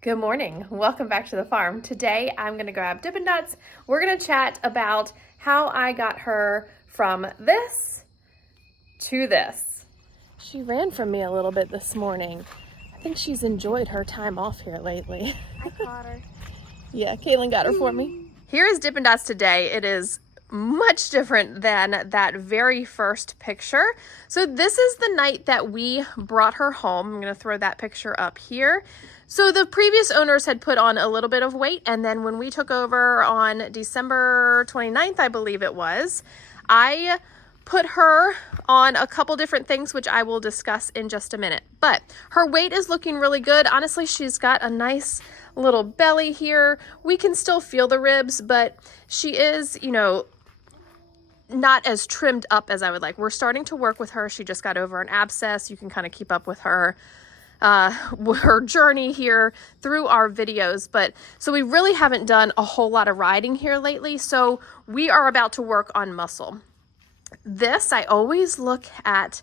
Good morning. Welcome back to the farm. Today I'm going to grab Dippin Dots. We're going to chat about how I got her from this to this. She ran from me a little bit this morning. I think she's enjoyed her time off here lately. I caught her. Yeah, Caitlin got her for me. Here is Dippin Dots today. It is much different than that very first picture. So this is the night that we brought her home. I'm going to throw that picture up here. So the previous owners had put on a little bit of weight, and then when we took over on December 29th, I believe it was, I put her on a couple different things, which I will discuss in just a minute. But her weight is looking really good. Honestly, she's got a nice little belly here. We can still feel the ribs, but she is, not as trimmed up as I would like. We're starting to work with her. She just got over an abscess. You can kind of keep up with her journey here through our videos. But so we really haven't done a whole lot of riding here lately. So we are about to work on muscle. This, I always look at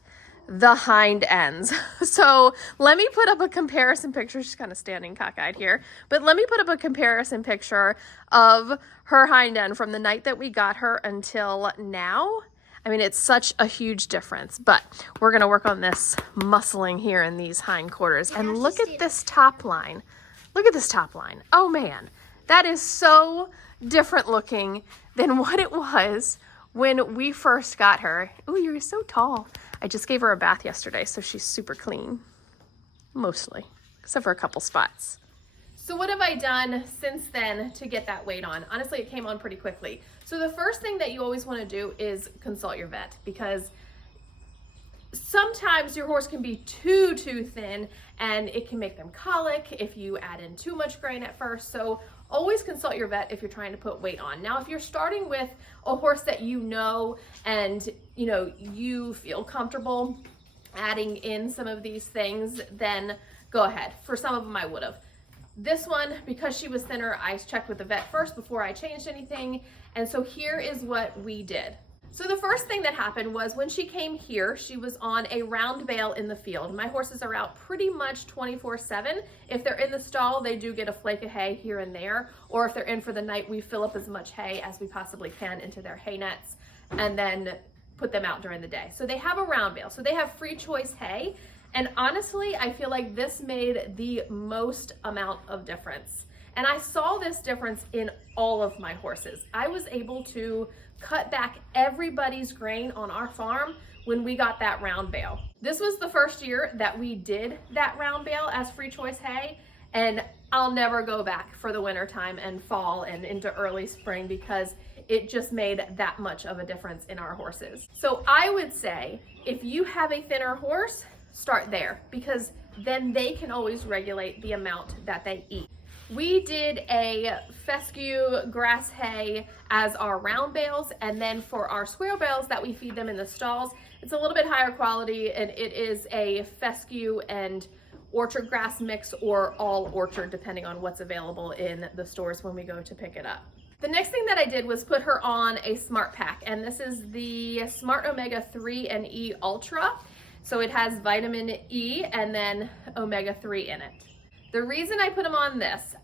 the hind ends. So let me put up a comparison picture. She's kind of standing cockeyed here, but let me put up a comparison picture of her hind end from the night that we got her until now. I mean, it's such a huge difference, but we're going to work on this muscling here in these hind quarters. And look at this top line. Look at this top line. Oh man, that is so different looking than what it was when we first got her. Oh, you're so tall. I just gave her a bath yesterday, so she's super clean. Mostly, except for a couple spots. So what have I done since then to get that weight on? Honestly, it came on pretty quickly. So the first thing that you always want to do is consult your vet, because sometimes your horse can be too thin and it can make them colic if you add in too much grain at first. So always consult your vet if you're trying to put weight on. Now, if you're starting with a horse that and you feel comfortable adding in some of these things, then go ahead. For some of them, I would have. This one, because she was thinner, I checked with the vet first before I changed anything. And so here is what we did. So the first thing that happened was when she came here, she was on a round bale in the field. My horses are out pretty much 24/7. If they're in the stall, they do get a flake of hay here and there. Or if they're in for the night, we fill up as much hay as we possibly can into their hay nets and then put them out during the day. So they have a round bale. So they have free choice hay. And honestly, I feel like this made the most amount of difference. And I saw this difference in all of my horses. I was able to cut back everybody's grain on our farm when we got that round bale. This was the first year that we did that round bale as free choice hay, and I'll never go back for the winter time and fall and into early spring, because it just made that much of a difference in our horses. So I would say if you have a thinner horse, start there, because then they can always regulate the amount that they eat. We did a fescue grass hay as our round bales, and then for our square bales that we feed them in the stalls, it's a little bit higher quality, and it is a fescue and orchard grass mix, or all orchard, depending on what's available in the stores when we go to pick it up. The next thing that I did was put her on a Smart Pack, and this is the Smart Omega 3 and E Ultra. So it has vitamin E and then omega-3 in it. The reason I put them on this,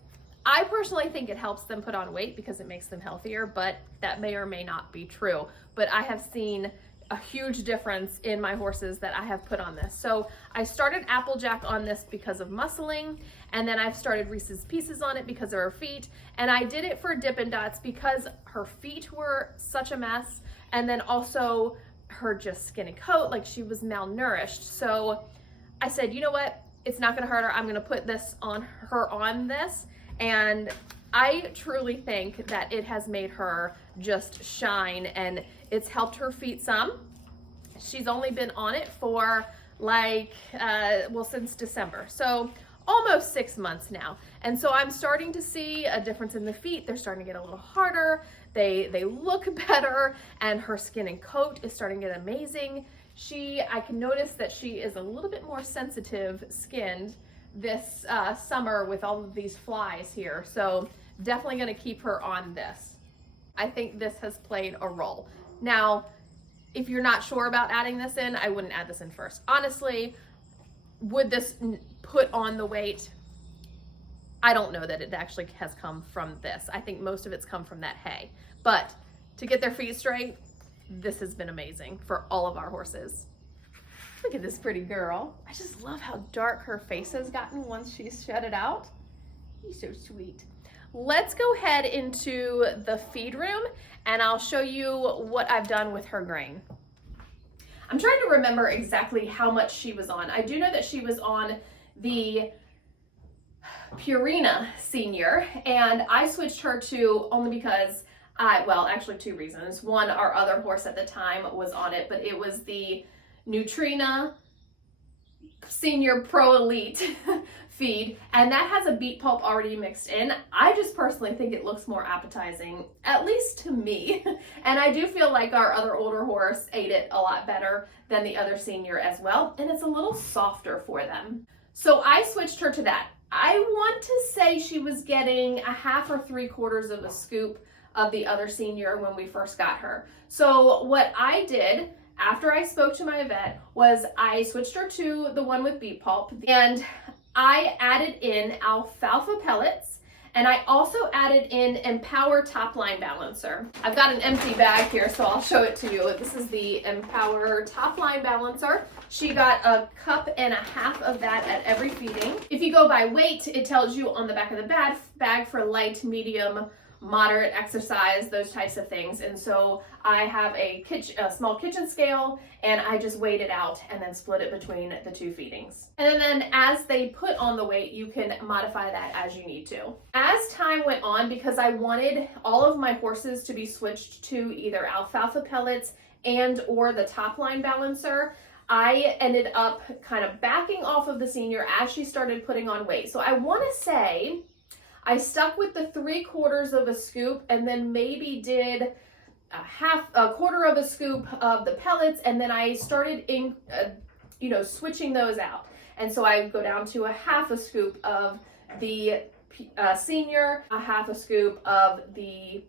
I personally think it helps them put on weight because it makes them healthier, but that may or may not be true. But I have seen a huge difference in my horses that I have put on this. So I started Applejack on this because of muscling, and then I've started Reese's Pieces on it because of her feet, and I did it for Dippin Dots because her feet were such a mess, and then also her just skin and coat, like she was malnourished. So I said, you know what, it's not gonna hurt her. I'm gonna put this on her on this, and I truly think that it has made her just shine, and it's helped her feet some. She's only been on it for since December. So almost 6 months now. And so I'm starting to see a difference in the feet. They're starting to get a little harder. They look better, and her skin and coat is starting to get amazing. I can notice that she is a little bit more sensitive skinned this summer with all of these flies here. So definitely gonna keep her on this. I think this has played a role. Now, if you're not sure about adding this in, I wouldn't add this in first. Honestly, would this put on the weight? I don't know that it actually has come from this. I think most of it's come from that hay. But to get their feet straight, this has been amazing for all of our horses. Look at this pretty girl. I just love how dark her face has gotten once she's shed it out. He's so sweet. Let's go ahead into the feed room and I'll show you what I've done with her grain. I'm trying to remember exactly how much she was on. I do know that she was on the Purina Senior, and I switched her to only because well, actually two reasons. One, our other horse at the time was on it, but it was the Nutrina Senior Pro Elite feed, and that has a beet pulp already mixed in. I just personally think it looks more appetizing, at least to me. And I do feel like our other older horse ate it a lot better than the other senior as well, and it's a little softer for them. So I switched her to that. I want to say she was getting a half or 3/4 of a scoop of the other senior when we first got her. So what I did after I spoke to my vet was I switched her to the one with beet pulp, and I added in alfalfa pellets, and I also added in Empower Topline Balancer. I've got an empty bag here, so I'll show it to you. This is the Empower Topline Balancer. She got 1.5 cups of that at every feeding. If you go by weight, it tells you on the back of the bag for light, medium, moderate exercise, those types of things. And so I have a small kitchen scale, and I just weighed it out and then split it between the two feedings. And then as they put on the weight, you can modify that as you need to. As time went on, because I wanted all of my horses to be switched to either alfalfa pellets and or the Topline Balancer, I ended up kind of backing off of the senior as she started putting on weight. So I want to say I stuck with the 3/4 of a scoop, and then maybe did a quarter of a scoop of the pellets, and then I started switching those out. And so I go down to 1/2 scoop of the senior, 1/2 scoop of the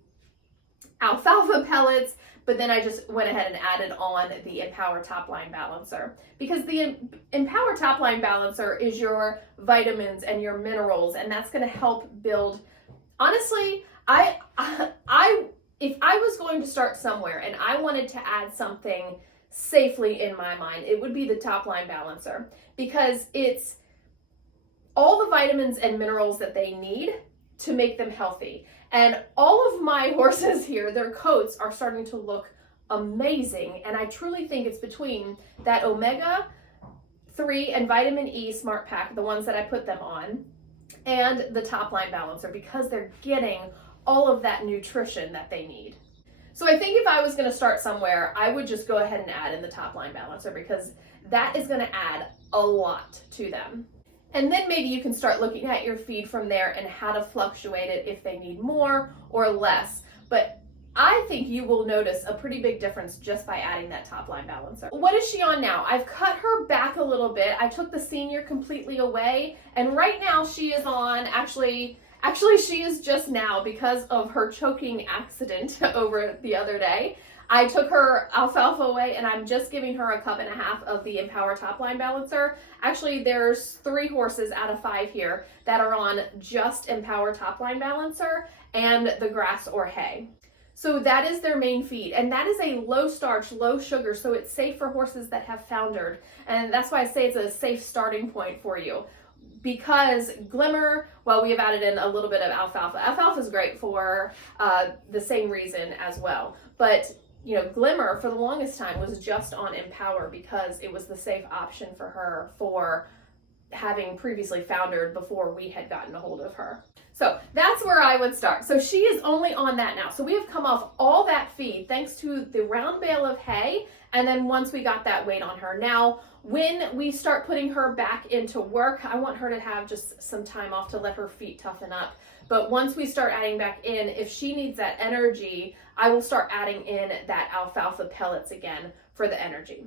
alfalfa pellets, but then I just went ahead and added on the Empower Topline Balancer, because the Empower Topline Balancer is your vitamins and your minerals, and that's going to help build. Honestly, if I was going to start somewhere and I wanted to add something safely in my mind, it would be the Topline Balancer, because it's all the vitamins and minerals that they need to make them healthy. And all of my horses here, their coats are starting to look amazing. And I truly think it's between that omega-3 and vitamin E Smart Pack, the ones that I put them on, and the Topline Balancer, because they're getting all of that nutrition that they need. So I think if I was going to start somewhere, I would just go ahead and add in the Topline Balancer, because that is going to add a lot to them. And then maybe you can start looking at your feed from there and how to fluctuate it if they need more or less. But I think you will notice a pretty big difference just by adding that Topline Balancer. What is she on now? I've cut her back a little bit. I took the senior completely away, and right now she is on, actually she is just now, because of her choking accident over the other day, I took her alfalfa away, and I'm just giving her 1.5 cups of the Empower Topline Balancer. Actually, there's 3 horses out of 5 here that are on just Empower Topline Balancer and the grass or hay. So that is their main feed, and that is a low starch, low sugar, so it's safe for horses that have foundered. And that's why I say it's a safe starting point for you. Because Glimmer, well, we have added in a little bit of alfalfa. Alfalfa is great for the same reason as well. But Glimmer for the longest time was just on Empower because it was the safe option for her for having previously foundered before we had gotten a hold of her. So that's where I would start. So she is only on that now. So we have come off all that feed thanks to the round bale of hay, and then once we got that weight on her. Now, when we start putting her back into work, I want her to have just some time off to let her feet toughen up. But once we start adding back in, if she needs that energy, I will start adding in that alfalfa pellets again for the energy.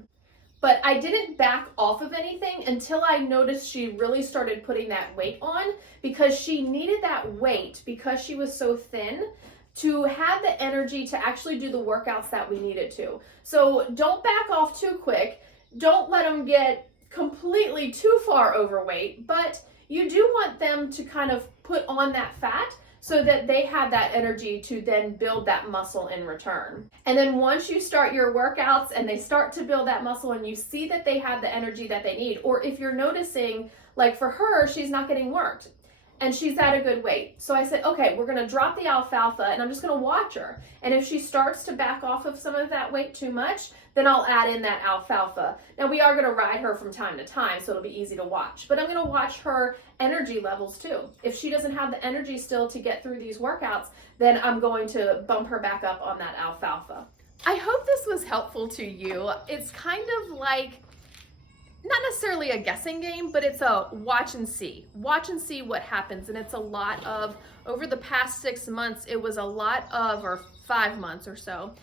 But I didn't back off of anything until I noticed she really started putting that weight on, because she needed that weight because she was so thin to have the energy to actually do the workouts that we needed to. So don't back off too quick. Don't let them get completely too far overweight, but you do want them to kind of put on that fat so that they have that energy to then build that muscle in return. And then once you start your workouts and they start to build that muscle and you see that they have the energy that they need, or if you're noticing, like for her, she's not getting worked and she's at a good weight. So I said, okay, we're gonna drop the alfalfa and I'm just gonna watch her. And if she starts to back off of some of that weight too much, then I'll add in that alfalfa. Now we are gonna ride her from time to time, so it'll be easy to watch, but I'm gonna watch her energy levels too. If she doesn't have the energy still to get through these workouts, then I'm going to bump her back up on that alfalfa. I hope this was helpful to you. It's kind of like, not necessarily a guessing game, but it's a watch and see what happens. And it's a lot of, over the past 6 months, it was a lot of, or 5 months or so,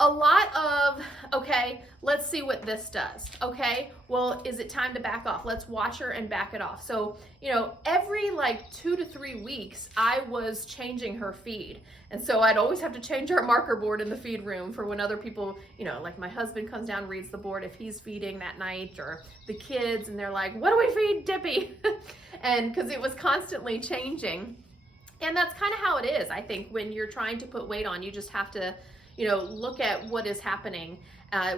a lot of, okay, let's see what this does. Okay, well, is it time to back off? Let's watch her and back it off. So, you know, every like 2 to 3 weeks, I was changing her feed. And so I'd always have to change our marker board in the feed room for when other people, you know, like my husband comes down, reads the board if he's feeding that night, or the kids, and they're like, what do we feed Dippy? And because it was constantly changing. And that's kind of how it is. I think when you're trying to put weight on, you just have to, you know, look at what is happening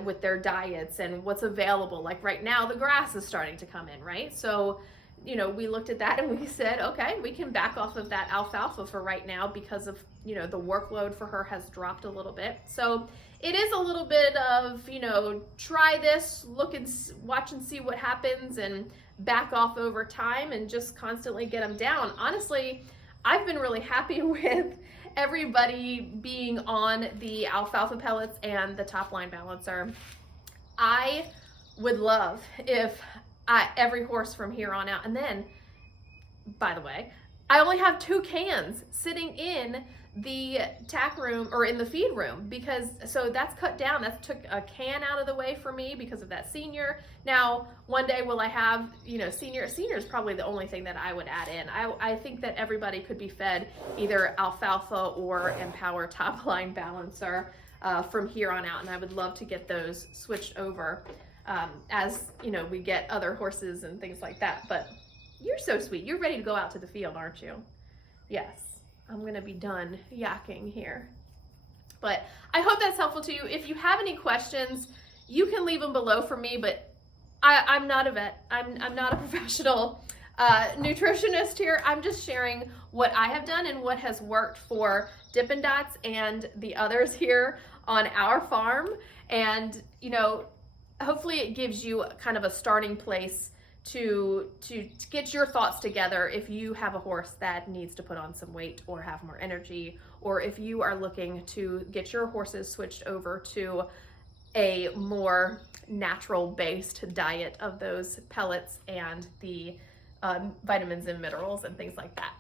with their diets and what's available. Like right now, the grass is starting to come in, right? So, you know, we looked at that and we said, okay, we can back off of that alfalfa for right now because of, you know, the workload for her has dropped a little bit. So it is a little bit of, you know, try this, look and watch and see what happens and back off over time and just constantly get them down. Honestly, I've been really happy with everybody being on the alfalfa pellets and the topline balancer. I would love if every horse from here on out, and then, by the way, I only have 2 cans sitting in the tack room or in the feed room because, so that's cut down. That took a can out of the way for me because of that senior. Now, one day will I have, you know, senior is probably the only thing that I would add in. I think that everybody could be fed either alfalfa or Empower Topline Balancer from here on out. And I would love to get those switched over as, you know, we get other horses and things like that. But you're so sweet. You're ready to go out to the field, aren't you? Yes. I'm gonna be done yakking here. But I hope that's helpful to you. If you have any questions, you can leave them below for me, but I'm not a vet. I'm not a professional nutritionist here. I'm just sharing what I have done and what has worked for Dippin Dots and the others here on our farm. And, you know, hopefully it gives you kind of a starting place to get your thoughts together if you have a horse that needs to put on some weight or have more energy, or if you are looking to get your horses switched over to a more natural based diet of those pellets and the vitamins and minerals and things like that.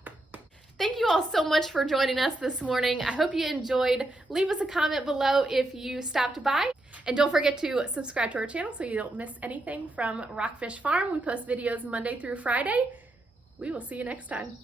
Thank you all so much for joining us this morning. I hope you enjoyed. Leave us a comment below if you stopped by. And don't forget to subscribe to our channel so you don't miss anything from Rockfish Farm. We post videos Monday through Friday. We will see you next time.